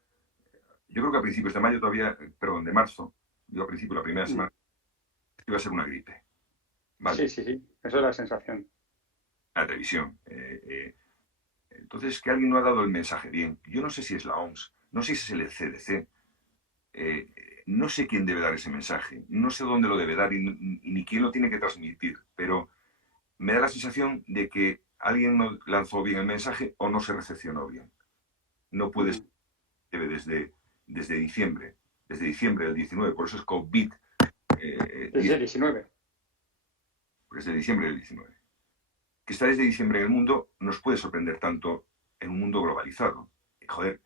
creo que a principios de mayo todavía, perdón, de marzo, yo a principio, la primera semana, iba a ser una gripe. ¿Vale? Sí, eso es la sensación. La televisión. Entonces, que alguien no ha dado el mensaje bien. Yo no sé si es la OMS, no sé si es el CDC, no sé quién debe dar ese mensaje, no sé dónde lo debe dar y ni quién lo tiene que transmitir, pero me da la sensación de que alguien no lanzó bien el mensaje o no se recepcionó bien. No puede ser, debe desde diciembre del 19, por eso es COVID. Desde el 19. Desde diciembre del 19. Que está desde diciembre en el mundo nos puede sorprender tanto en un mundo globalizado. Y, joder,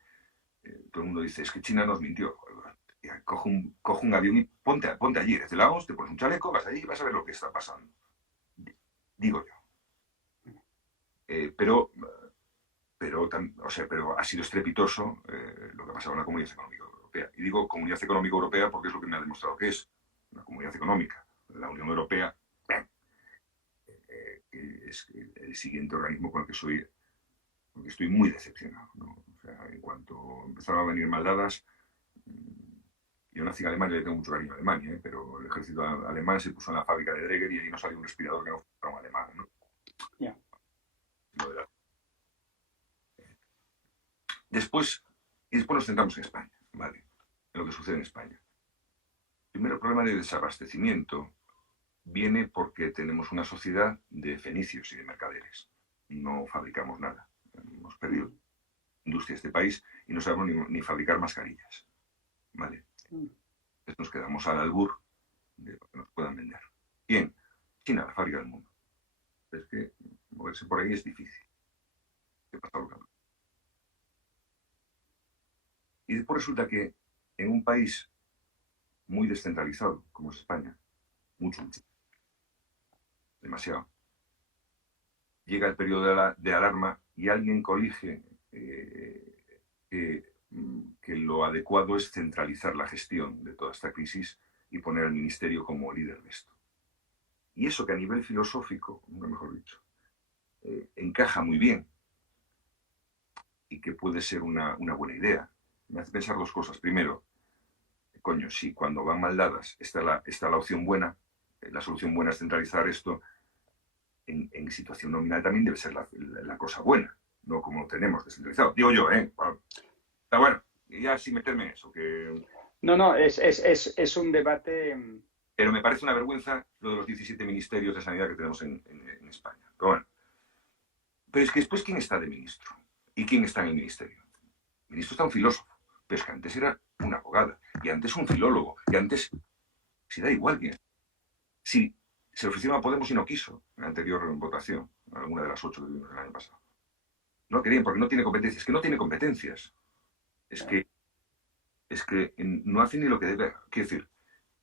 todo el mundo dice, es que China nos mintió. Coge un avión y ponte allí, desde Lagos, te pones un chaleco, vas allí y vas a ver lo que está pasando. Digo yo. Pero ha sido estrepitoso lo que ha pasado en la Comunidad Económica Europea. Y digo Comunidad Económica Europea porque es lo que me ha demostrado que es una comunidad económica. La Unión Europea es el siguiente organismo con el que estoy muy decepcionado, ¿no? O sea, en cuanto empezaron a venir maldadas, yo nací en Alemania y le tengo mucho cariño a Alemania, pero el ejército alemán se puso en la fábrica de Dräger y ahí no salió un respirador que no fuera un alemán, ¿no? Yeah. Después nos centramos en España, ¿vale? En lo que sucede en España. El primer problema de desabastecimiento viene porque tenemos una sociedad de fenicios y de mercaderes. No fabricamos nada. Hemos perdido industria de este país y no sabemos ni fabricar mascarillas. ¿Vale? Entonces nos quedamos al albur de lo que nos puedan vender. Bien, China, la fábrica del mundo. Es que moverse por ahí es difícil. ¿Qué pasa lo que pasa? Y después resulta que en un país muy descentralizado como es España, mucho, demasiado, llega el periodo de alarma y alguien colige que lo adecuado es centralizar la gestión de toda esta crisis y poner al Ministerio como líder de esto. Y eso que a nivel filosófico, nunca mejor dicho, encaja muy bien y que puede ser una buena idea, me hace pensar dos cosas. Primero, coño, si cuando van mal dadas está la opción buena, la solución buena es centralizar esto, en situación nominal también debe ser la cosa buena, no como lo tenemos descentralizado. Digo yo, está bueno, y ya sin meterme en eso. No, es un debate. Pero me parece una vergüenza lo de los 17 ministerios de sanidad que tenemos en España. Pero bueno. Pero es que después, ¿quién está de ministro? ¿Y quién está en el ministerio? El ministro está un filósofo, pero es que antes era una abogada, y antes un filólogo, y antes... Si da igual quién. Si se ofreció a Podemos y no quiso en la anterior votación, alguna de las 8 que vimos el año pasado. No querían porque no tiene competencias. Es que no tiene competencias. Es que, no hace ni lo que debe. Quiero decir,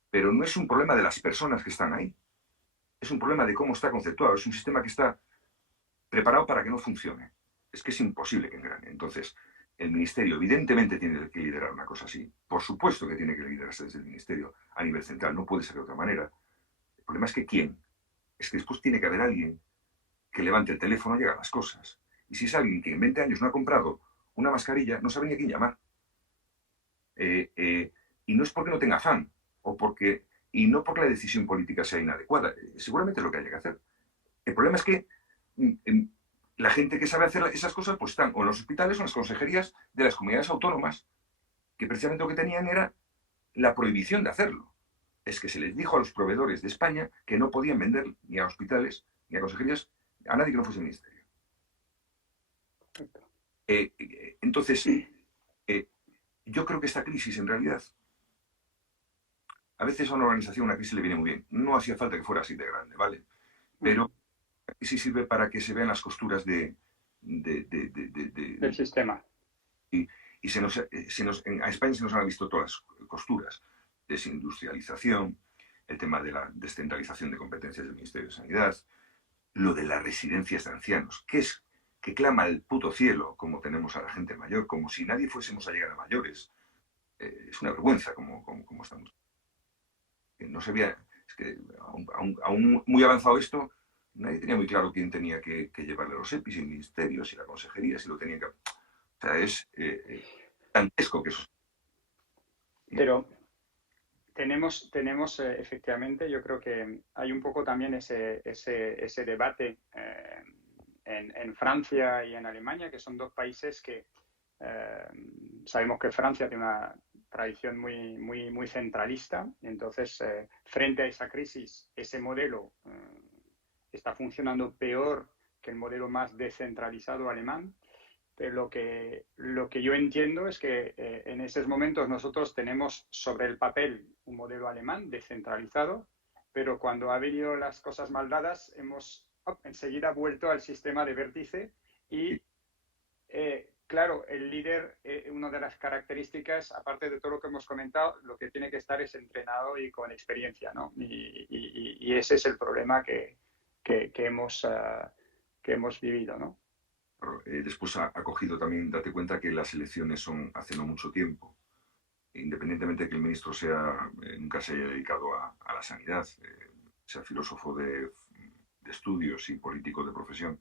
pero no es un problema de las personas que están ahí. Es un problema de cómo está conceptuado. Es un sistema que está preparado para que no funcione. Es que es imposible que engrane. Entonces, el Ministerio evidentemente tiene que liderar una cosa así. Por supuesto que tiene que liderarse desde el Ministerio a nivel central. No puede ser de otra manera. El problema es que ¿quién? Es que después tiene que haber alguien que levante el teléfono y haga las cosas. Y si es alguien que en 20 años no ha comprado una mascarilla, no sabe ni a quién llamar. Y no es porque no tenga afán, y no porque la decisión política sea inadecuada. Seguramente es lo que haya que hacer. El problema es que la gente que sabe hacer esas cosas pues están o en los hospitales o en las consejerías de las comunidades autónomas, que precisamente lo que tenían era la prohibición de hacerlo. Es que se les dijo a los proveedores de España que no podían vender ni a hospitales ni a consejerías a nadie que no fuese el ministerio. Entonces, yo creo que esta crisis en realidad, a veces a una organización una crisis le viene muy bien. No hacía falta que fuera así de grande, ¿vale? Pero sí sirve para que se vean las costuras del sistema. Y a España se nos han visto todas las costuras. Desindustrialización, el tema de la descentralización de competencias del Ministerio de Sanidad, lo de las residencias de ancianos, que clama al puto cielo, como tenemos a la gente mayor, como si nadie fuésemos a llegar a mayores. Es una vergüenza como estamos. No se veía, es que aún muy avanzado esto, nadie tenía muy claro quién tenía que llevarle los EPIs, y ministerios y la consejería, si lo tenían que... O sea, es dantesco que eso. Pero tenemos efectivamente, yo creo que hay un poco también ese debate en Francia y en Alemania, que son dos países que sabemos que Francia tiene una tradición muy centralista. Entonces, frente a esa crisis, ese modelo está funcionando peor que el modelo más descentralizado alemán. Pero lo que yo entiendo es que en esos momentos nosotros tenemos sobre el papel un modelo alemán descentralizado, pero cuando ha venido las cosas mal dadas, hemos enseguida vuelto al sistema de vértice y claro, el líder, una de las características, aparte de todo lo que hemos comentado, lo que tiene que estar es entrenado y con experiencia, ¿no? Y ese es el problema que hemos vivido, ¿no? Después ha cogido también, date cuenta que las elecciones son hace no mucho tiempo. Independientemente de que el ministro nunca se haya dedicado a la sanidad, sea filósofo de estudios y político de profesión,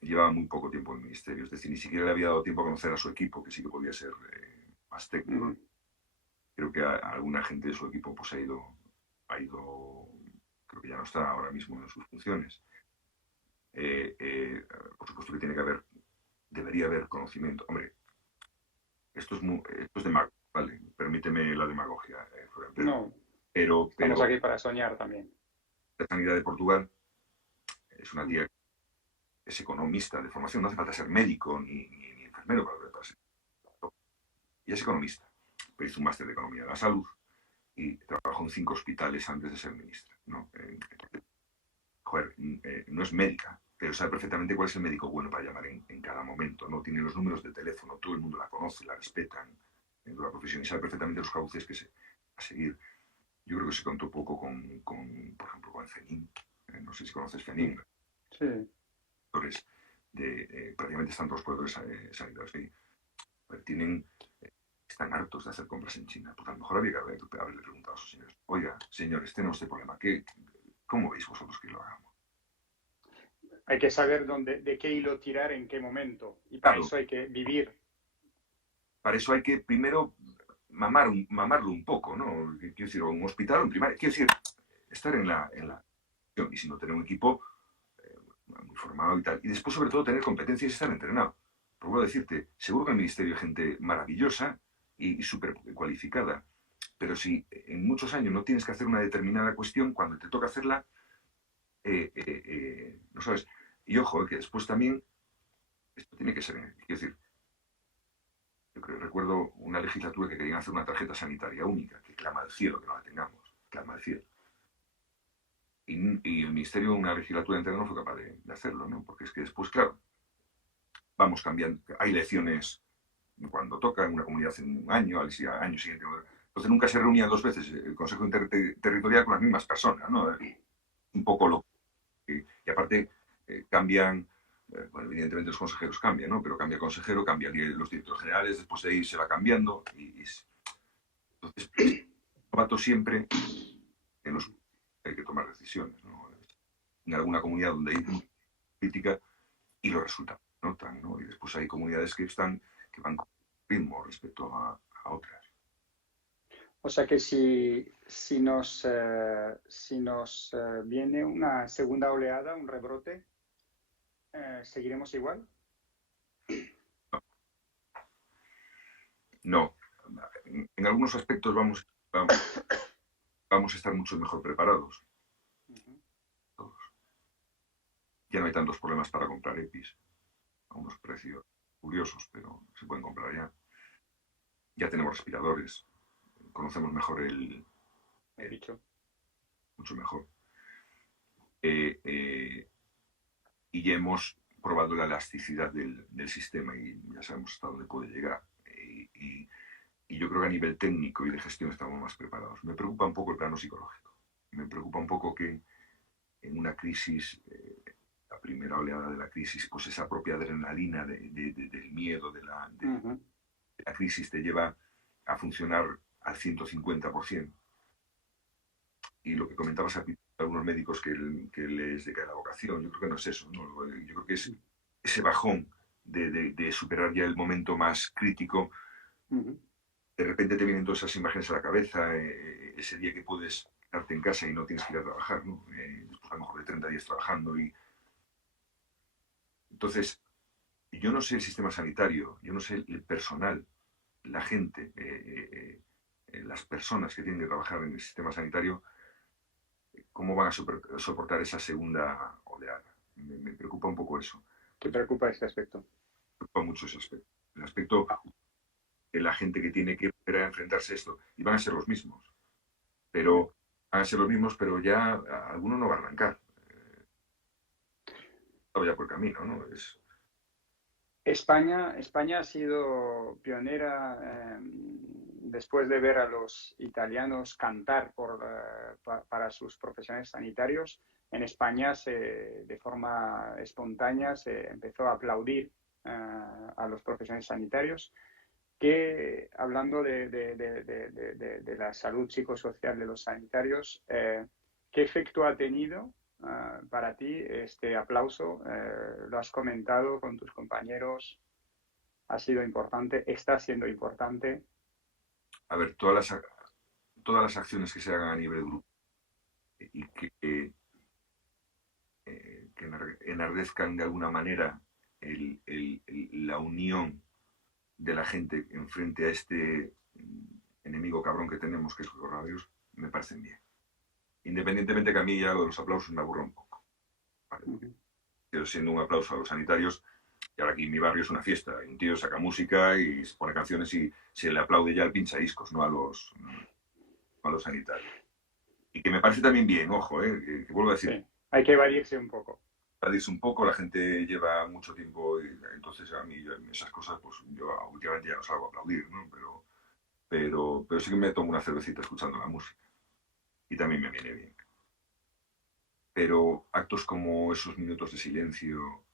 llevaba muy poco tiempo en el ministerio. Es decir, ni siquiera le había dado tiempo a conocer a su equipo, que sí que podía ser más técnico. Creo que alguna gente de su equipo pues ha ido, creo que ya no está ahora mismo en sus funciones. Por supuesto que debería haber conocimiento. Hombre, esto es demagogia, ¿vale? Permíteme la demagogia, No, estamos aquí para soñar también. La sanidad de Portugal es una tía que es economista de formación, no hace falta ser médico ni enfermero para ser. Ella es economista, pero hizo un máster de Economía de la Salud y trabajó en 5 hospitales antes de ser ministra, ¿no? No es médica, pero sabe perfectamente cuál es el médico bueno para llamar en cada momento, ¿no? Tiene los números de teléfono, todo el mundo la conoce, la respetan en la profesión y sabe perfectamente los cauces a seguir. Yo creo que se contó poco por ejemplo, con FENIN. No sé si conoces FENIN. Sí. Prácticamente están todos los proveedores sanitarios que están hartos de hacer compras en China. Pues a lo mejor habría que haberle preguntado a sus señores, oiga, señores, tenemos este problema, ¿cómo veis vosotros que lo hagamos? Hay que saber de qué hilo tirar en qué momento. Y para eso hay que vivir. Para eso hay que primero mamarlo un poco, ¿no? Quiero decir, un hospital, un primario. Quiero decir, estar en la y si no tener un equipo muy formado y tal. Y después, sobre todo, tener competencias y estar entrenado. Por vuelvo a decirte, seguro que en el ministerio hay gente maravillosa y súper cualificada. Pero si en muchos años no tienes que hacer una determinada cuestión, cuando te toca hacerla, no sabes. Y ojo, que después también, esto tiene que ser, quiero decir, yo recuerdo una legislatura que querían hacer una tarjeta sanitaria única, que clama al cielo que no la tengamos, clama al cielo. y el Ministerio, una legislatura entera, no fue capaz de hacerlo, ¿no? Porque es que después, claro, vamos cambiando. Hay elecciones cuando toca en una comunidad en un año, al año siguiente. Entonces nunca se reunían dos veces el Consejo Territorial con las mismas personas, ¿no? Un poco lo que... Y aparte cambian, bueno, evidentemente los consejeros cambian, ¿no? Pero cambia el consejero, cambian los directores generales, después de ahí se va cambiando. Entonces, es siempre en los hay que tomar decisiones, ¿no? En alguna comunidad donde hay política y los resultados no notan, ¿no? Y después hay comunidades que van con ritmo respecto a otras. O sea que si nos viene una segunda oleada, un rebrote, ¿seguiremos igual? No. En algunos aspectos vamos a estar mucho mejor preparados. Todos. Ya no hay tantos problemas para comprar EPIs a unos precios curiosos, pero se pueden comprar ya. Ya tenemos respiradores, conocemos mejor el bicho. Mucho mejor. Y ya hemos probado la elasticidad del sistema y ya sabemos hasta dónde puede llegar. Y yo creo que a nivel técnico y de gestión estamos más preparados. Me preocupa un poco el plano psicológico. Me preocupa un poco que en una crisis, la primera oleada de la crisis, pues esa propia adrenalina del miedo, de la crisis te lleva a funcionar al 150%. Y lo que comentabas a algunos médicos que les decae la vocación, yo creo que no es eso, ¿no? Yo creo que es ese bajón de superar ya el momento más crítico. De repente te vienen todas esas imágenes a la cabeza, ese día que puedes quedarte en casa y no tienes que ir a trabajar, ¿no? Después a lo mejor de 30 días trabajando. Entonces, yo no sé el sistema sanitario, yo no sé el personal, la gente, las personas que tienen que trabajar en el sistema sanitario, cómo van a soportar esa segunda oleada. Me preocupa un poco eso. ¿Te preocupa este aspecto? Me preocupa mucho ese aspecto. El aspecto de la gente que tiene que enfrentarse a esto. Y van a ser los mismos. Pero van a ser los mismos, pero ya alguno no va a arrancar. Estaba ya por camino, ¿no? España ha sido pionera después de ver a los italianos cantar para sus profesionales sanitarios. En España, de forma espontánea, se empezó a aplaudir a los profesionales sanitarios, que, hablando de la salud psicosocial de los sanitarios, ¿qué efecto ha tenido para ti este aplauso? ¿Lo has comentado con tus compañeros? ¿Ha sido importante? ¿Está siendo importante? A ver, todas las acciones que se hagan a nivel grupo y que enardezcan de alguna manera la unión de la gente enfrente a este enemigo cabrón que tenemos, que es el coronavirus, me parecen bien. Independientemente que a mí ya lo de los aplausos me aburra un poco. ¿Vale? Pero siendo un aplauso a los sanitarios, y ahora aquí en mi barrio es una fiesta. Un tío saca música y se pone canciones y se le aplaude ya al pinchadiscos, no a los sanitarios. Y que me parece también bien, ojo, que vuelvo a decir. Sí, hay que evadirse un poco. Evadirse un poco, la gente lleva mucho tiempo y entonces a mí esas cosas, pues yo últimamente ya no salgo a aplaudir, ¿no? Pero sí que me tomo una cervecita escuchando la música. Y también me viene bien. Pero actos como esos minutos de silencio,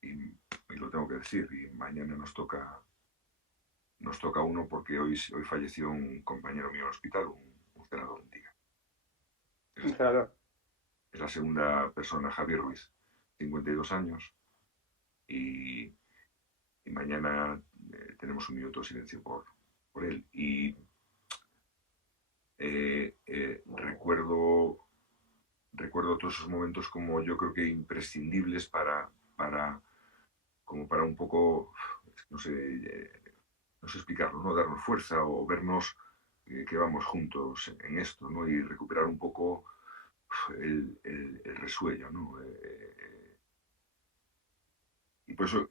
y lo tengo que decir, y mañana nos toca uno porque hoy falleció un compañero mío en el hospital, un senador antiga. Un senador. Es la segunda persona, Javier Ruiz, 52 años, y mañana tenemos un minuto de silencio por él. Y recuerdo todos esos momentos como yo creo que imprescindibles para un poco, no sé explicarlo, ¿no? Darnos fuerza o vernos que vamos juntos en esto, ¿no? Y recuperar un poco el resuello, ¿no? Y por eso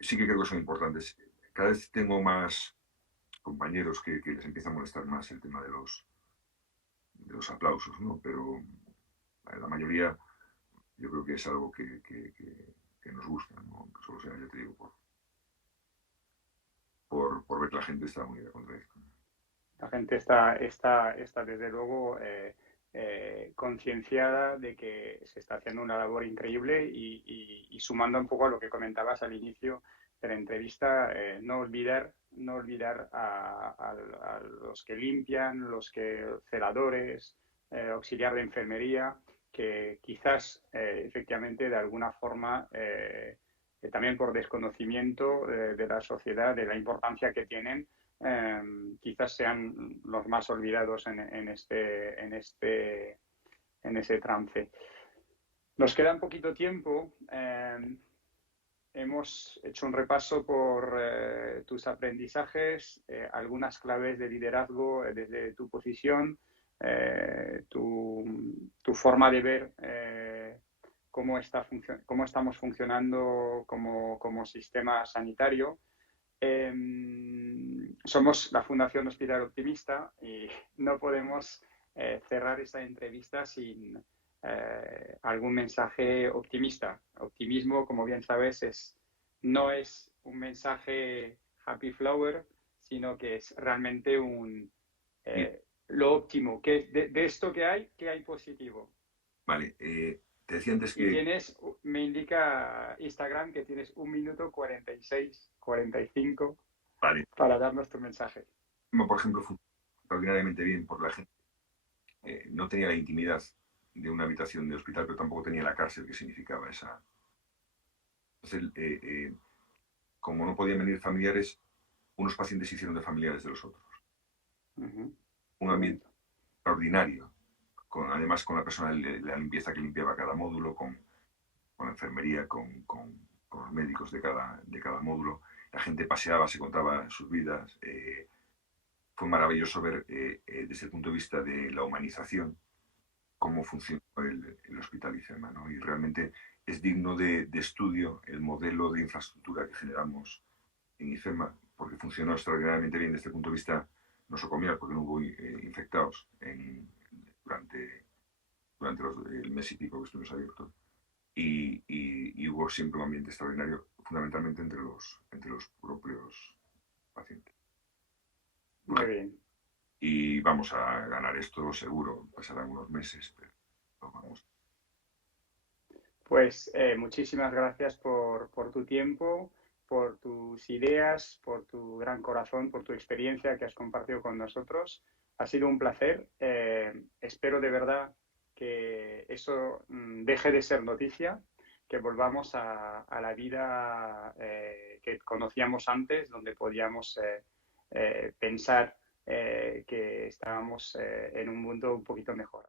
sí que creo que son importantes. Cada vez tengo más compañeros que les empieza a molestar más el tema de los aplausos, ¿no? Pero La mayoría yo creo que es algo que nos gusta, ¿no? Que solo sea, ya te digo, por ver que la gente está muy contra esto. La gente está desde luego concienciada de que se está haciendo una labor increíble y sumando un poco a lo que comentabas al inicio de la entrevista, no olvidar a los que limpian, los que celadores, auxiliar de enfermería, que quizás efectivamente de alguna forma también por desconocimiento de la sociedad, de la importancia que tienen, quizás sean los más olvidados en ese trance. Nos queda un poquito tiempo. Hemos hecho un repaso por tus aprendizajes, algunas claves de liderazgo desde tu posición, tu forma de ver cómo estamos funcionando como sistema sanitario. Somos la Fundación Hospital Optimista y no podemos cerrar esta entrevista sin algún mensaje optimista. Optimismo, como bien sabes, no es un mensaje happy flower, sino que es realmente lo óptimo. De esto ¿qué hay positivo? Vale, te decía antes Y que... me indica Instagram que tienes 1 minuto 46, 45 Vale, para darnos tu mensaje. por ejemplo, funcionó extraordinariamente bien por la gente. No tenía la intimidad de una habitación de hospital, pero tampoco tenía la cárcel que significaba esa. Entonces, como no podían venir familiares, unos pacientes se hicieron de familiares de los otros. Un Qué ambiente bonito. extraordinario, además con la persona de la limpieza que limpiaba cada módulo, con la enfermería, con los médicos de cada módulo. La gente paseaba, se contaba sus vidas. Fue maravilloso ver desde el punto de vista de la humanización cómo funciona el Hospital IFEMA, ¿no? Y realmente es digno de estudio el modelo de infraestructura que generamos en IFEMA, porque funcionó extraordinariamente bien desde el punto de vista nosocomial, porque no hubo infectados durante el mes y pico que estuvimos abiertos. Y hubo siempre un ambiente extraordinario, fundamentalmente entre los propios pacientes. Muy bien. Y vamos a ganar esto seguro, pasarán unos meses, pero vamos. Pues muchísimas gracias por tu tiempo, por tus ideas, por tu gran corazón, por tu experiencia que has compartido con nosotros. Ha sido un placer. Espero de verdad que eso deje de ser noticia, que volvamos a la vida que conocíamos antes, donde podíamos pensar que estábamos en un mundo un poquito mejor.